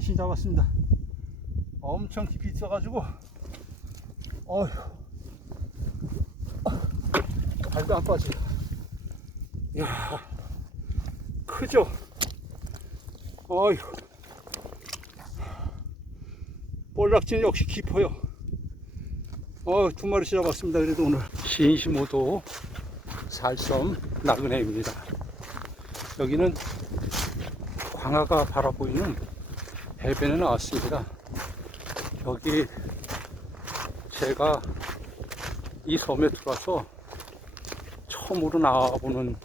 간신히 잡았습니다. 엄청 깊이 있어가지고, 어휴, 발도 안 빠지네. 이야, 크죠? 어휴, 볼락지는 역시 깊어요. 어, 두 마리씩 잡았습니다. 그래도 오늘 신시모도 살섬 나그네입니다. 여기는 광화가 바라보이는 해변에 나왔습니다. 여기 제가 이 섬에 들어와서 처음으로 나와보는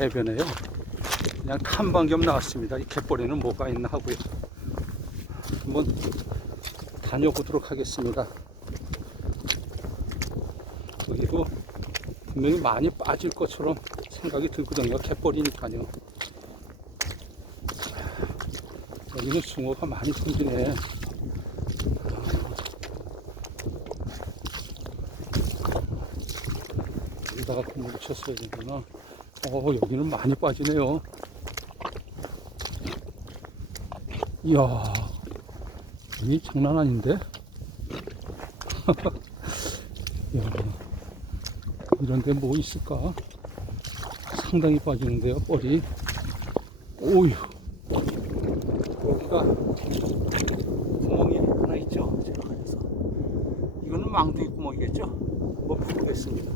해변이에요. 그냥 탐방 겸 나왔습니다. 이 갯벌에는 뭐가 있나 하고요. 한번 다녀보도록 하겠습니다. 여기도 분명히 많이 빠질 것처럼 생각이 들거든요. 갯벌이니까요. 여기는 숭어가 많이 생기네. 여기다가 구멍을 쳤어야 되구나. 어, 여기는 많이 빠지네요. 이야, 여기 장난 아닌데? 이야, 이런데 뭐 있을까? 상당히 빠지는데요, 뻘이. 오유. 여기가 구멍이 하나 있죠. 제가 그래서 이거는 망둥이 구멍이겠죠. 뭐 모르겠습니다.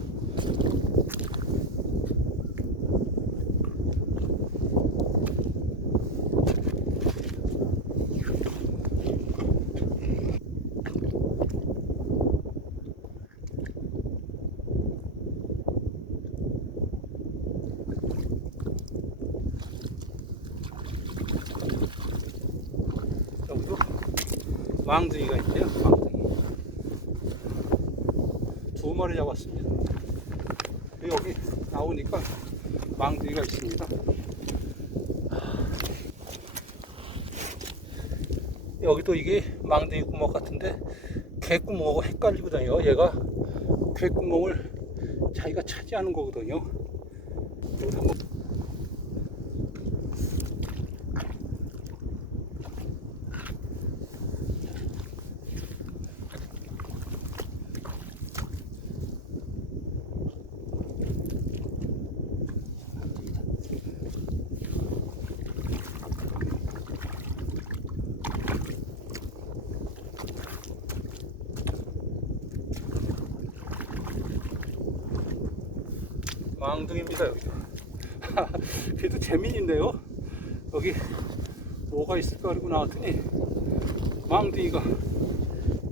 망둥이가 있네요. 망둥이. 두 마리 잡았습니다. 여기 나오니까 망둥이가 있습니다. 여기도 이게 망둥이 구멍 같은데 개구멍하고 헷갈리거든요. 얘가 개구멍을 자기가 차지하는 거거든요. 망둥입니다 여기. 그래도 재미있네요. 여기 뭐가 있을까 그러고 나왔더니 망둥이가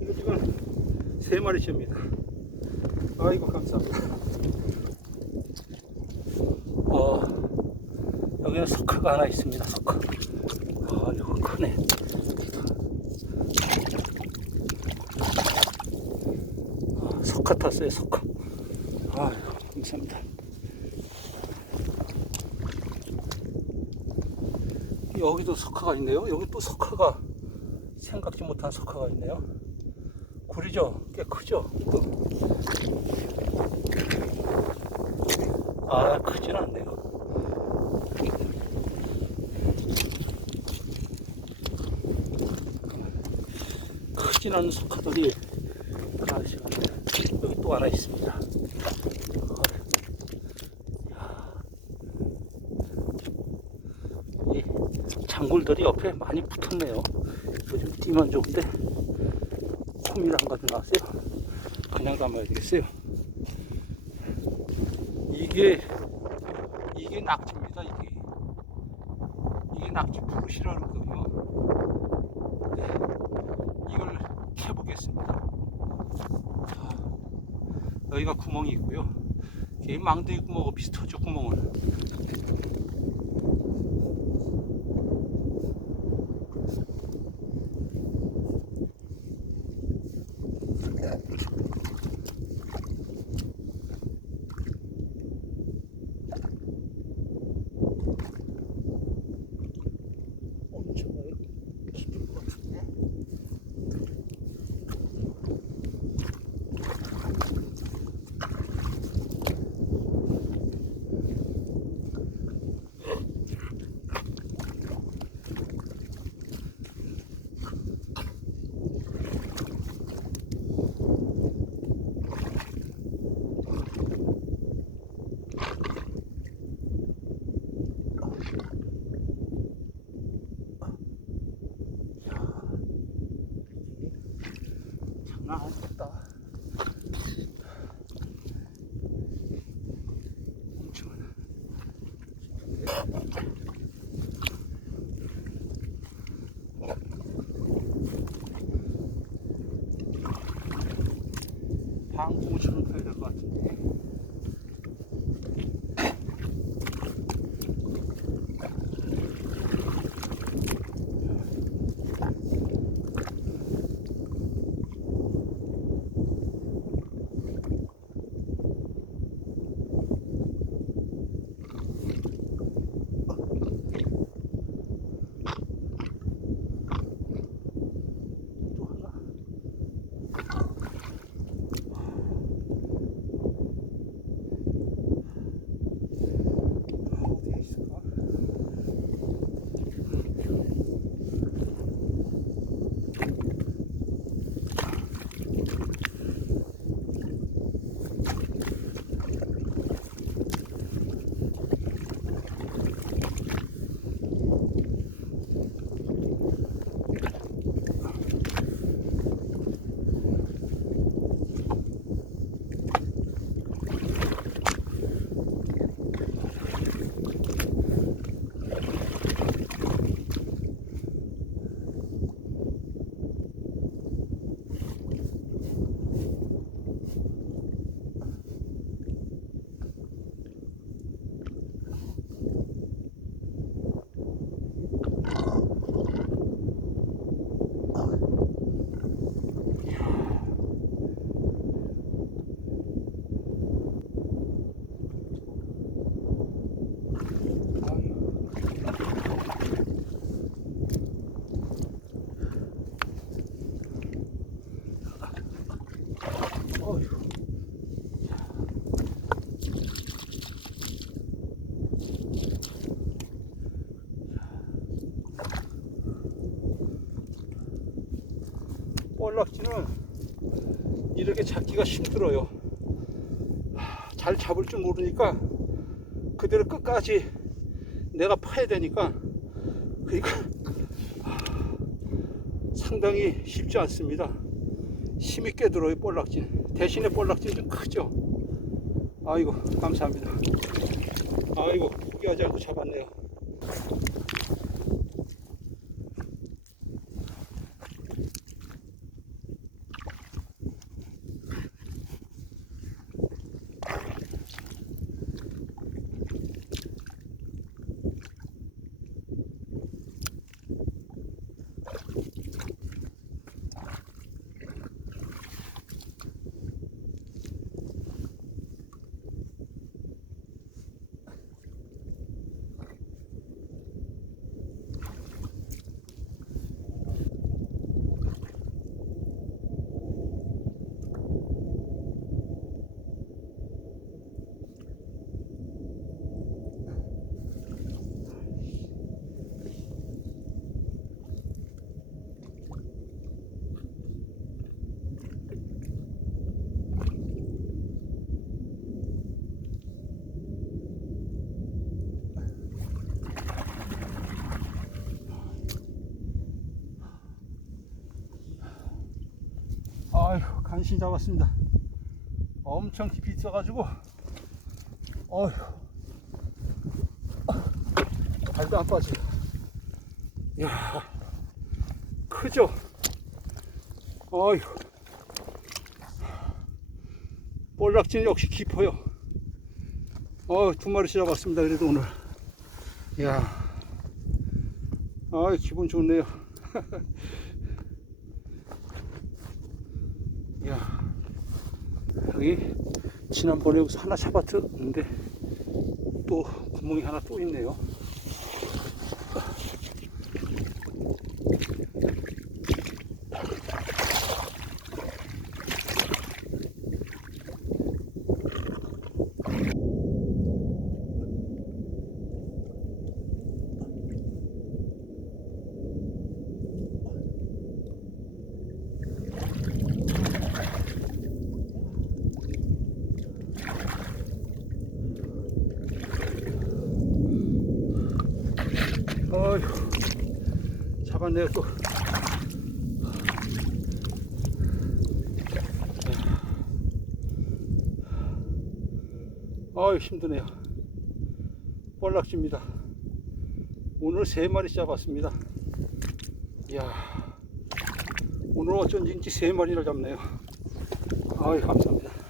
이거 지금 세 마리씩입니다. 아이고 감사합니다. 어 여기는 석화가 하나 있습니다. 석화. 아 이거 크네. 아, 석화 탔어요 석화. 아이고 감사합니다. 여기도 석화가 있네요. 여기 또 석화가 생각지 못한 석화가 있네요. 구리죠? 꽤 크죠? 아, 크진 않네요. 크진 않은 석화들이 하나씩 여기 또 하나 있습니다. 이 장굴들이 옆에 많이 붙었네요. 요즘 띠만 좋은데 콩이를 한 가지 나왔어요. 그냥 담아야 되겠어요. 이게 이게 낙지입니다. 이게 이게 낙지 부르시라는 거요. 네, 이걸 캐보겠습니다. 자, 여기가 구멍이 있고요. 이 망둥이 구멍하고 비슷하죠 구멍은. 볼락지는 이렇게 잡기가 힘들어요. 하, 잘 잡을 줄 모르니까 그대로 끝까지 내가 파야 되니까 그러니까 하, 상당히 쉽지 않습니다. 힘이 꽤 들어요 볼락진 대신에 볼락진 좀 크죠 아이고 감사합니다 아이고 포기하지 않고 잡았네요 간신히 잡았습니다. 엄청 깊이 있어가지고. 어휴. 발도 안 빠져 이야 크죠? 어휴. 볼락진 역시 깊어요. 어 두 마리씩 잡았습니다 그래도 오늘. 이야 아 기분 좋네요 이야 여기 지난번에 여기서 하나 잡았는데 또 구멍이 하나 또 있네요 잠깐 내가 아유 힘드네요. 볼락지입니다. 오늘 세 마리 잡았습니다. 이야 오늘 어쩐지 세 마리를 잡네요. 아유 감사합니다.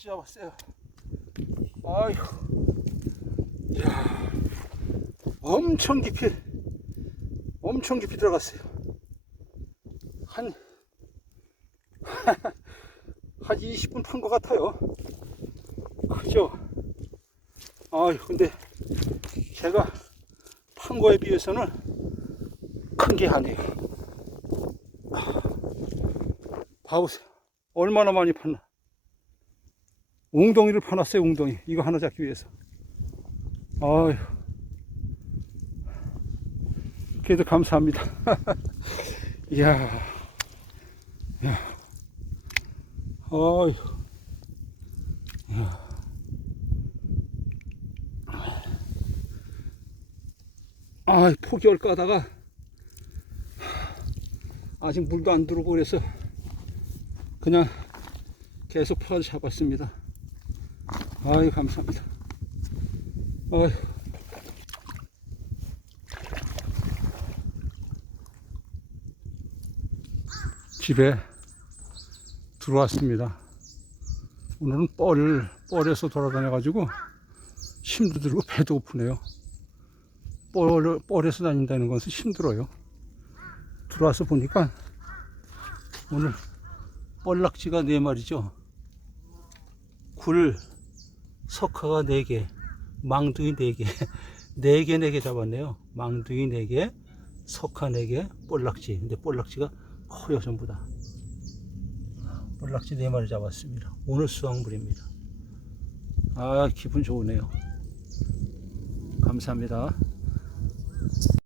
낙지 잡았어요. 아휴. 이야. 엄청 깊이, 엄청 깊이 들어갔어요. 한, 한 20분 판 것 같아요. 그죠? 아휴, 근데 제가 판 거에 비해서는 큰 게 아니에요. 봐보세요. 얼마나 많이 팠나. 웅덩이를 파놨어요, 웅덩이. 이거 하나 잡기 위해서. 아휴. 그래도 감사합니다. 이야. 야. 어휴. 이야. 아, 포기할 까다가 아직 물도 안 들어오고 그래서 그냥 계속 퍼 잡았습니다. 아유 감사합니다. 아유. 집에 들어왔습니다. 오늘은 뻘, 뻘에서 돌아다녀가지고 힘도 들고 배도 고프네요. 뻘, 뻘에서 다닌다는 것은 힘들어요. 들어와서 보니까 오늘 뻘락지가 네 마리죠. 굴, 석화가 4개, 망둥이 4개, 4개, 4개 잡았네요. 망둥이 4개, 석화 4개, 볼락지. 근데 볼락지가 커요, 전부 다. 볼락지 4마리 잡았습니다. 오늘 수확물입니다. 아, 기분 좋으네요. 감사합니다.